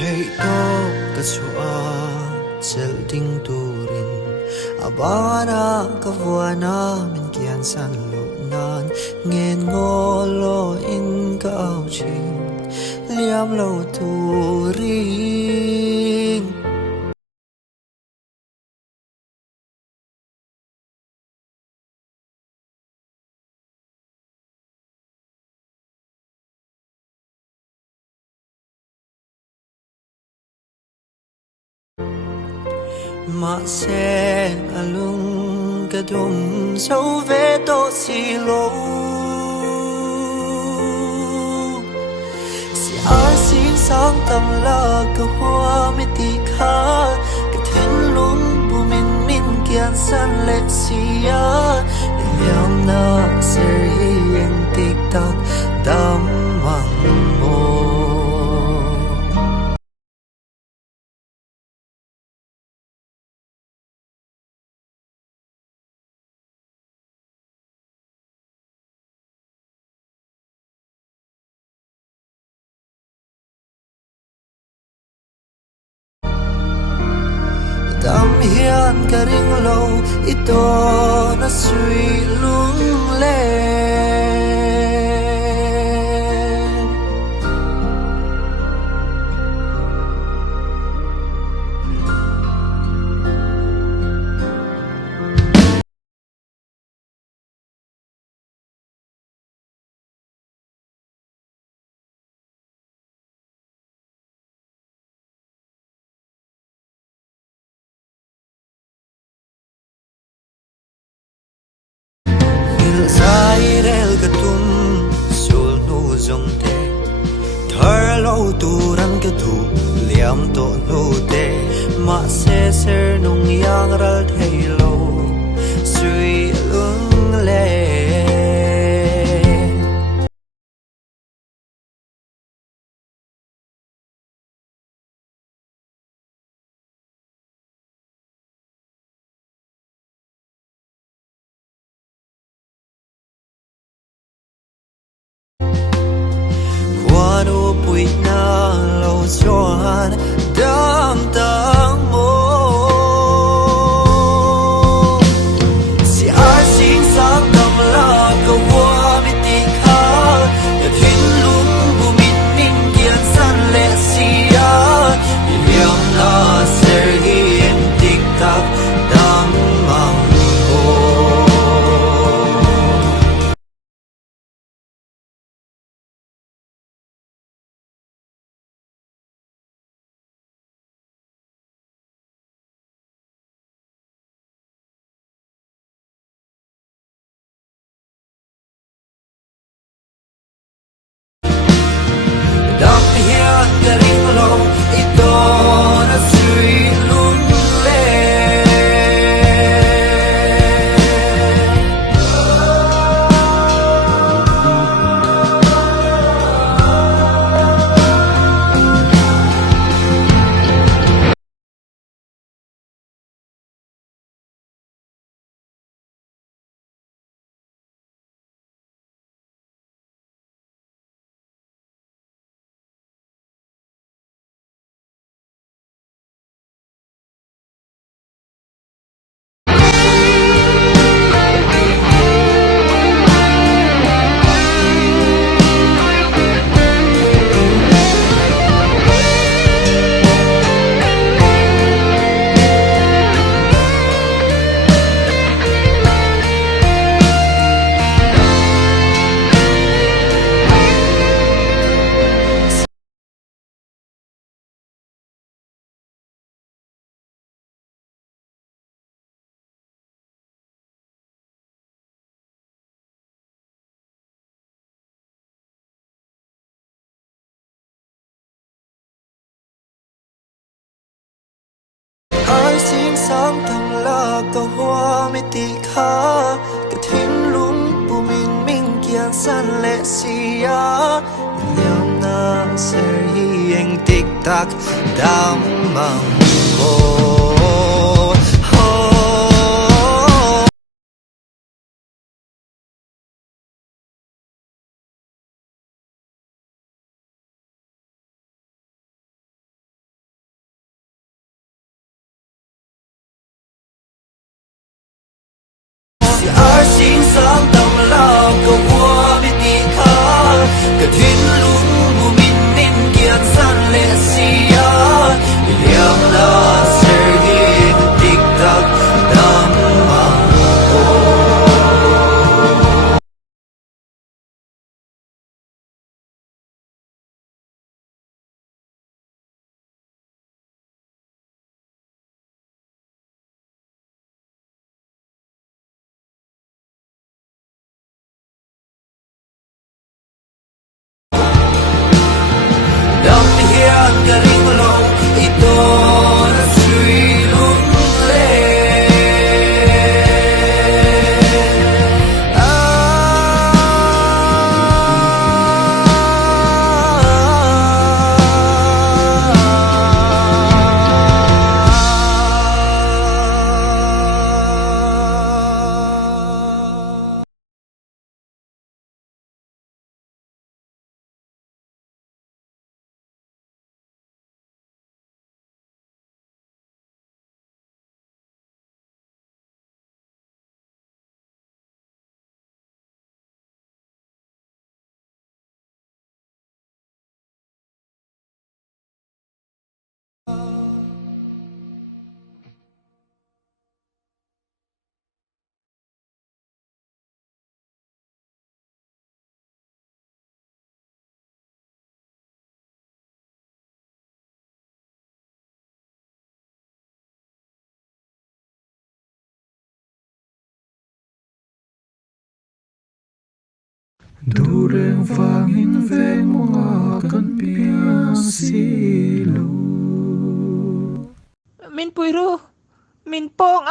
Hey to kasua sel ding turin abana kavuana min kian san lo nan ngen ngolo in ka au chin liam lo turing ma sen alung kadum so ve to si lo xin sáng tâm la ka hoa mi ti kha ka thiên lung bu min kian san le sia liam na ser hi en tik tak dam mang mo Dam hian ka ring lo ito na sui lung le sai rel ka tum sul nu zong te thar lo turan ka tu liam to nu te ma se ser nung yang ral thei lo sui lung le Quando pui na lo chuan dam tang mo si ai xin sang tâm la ka wa mi ti kha ya thin lung bu min kian san le sia liam na ser hi en tik tak dam mang mo Dam hian ka ring lo ito na sui lung le ai xin sáng tâm la ka hoa mi ti kha ka thin lung bu min kian san le sia liam na ser hi en tik tak dam mang mo Dureng fangin veng mga kan piasilo. Min puiro, min pong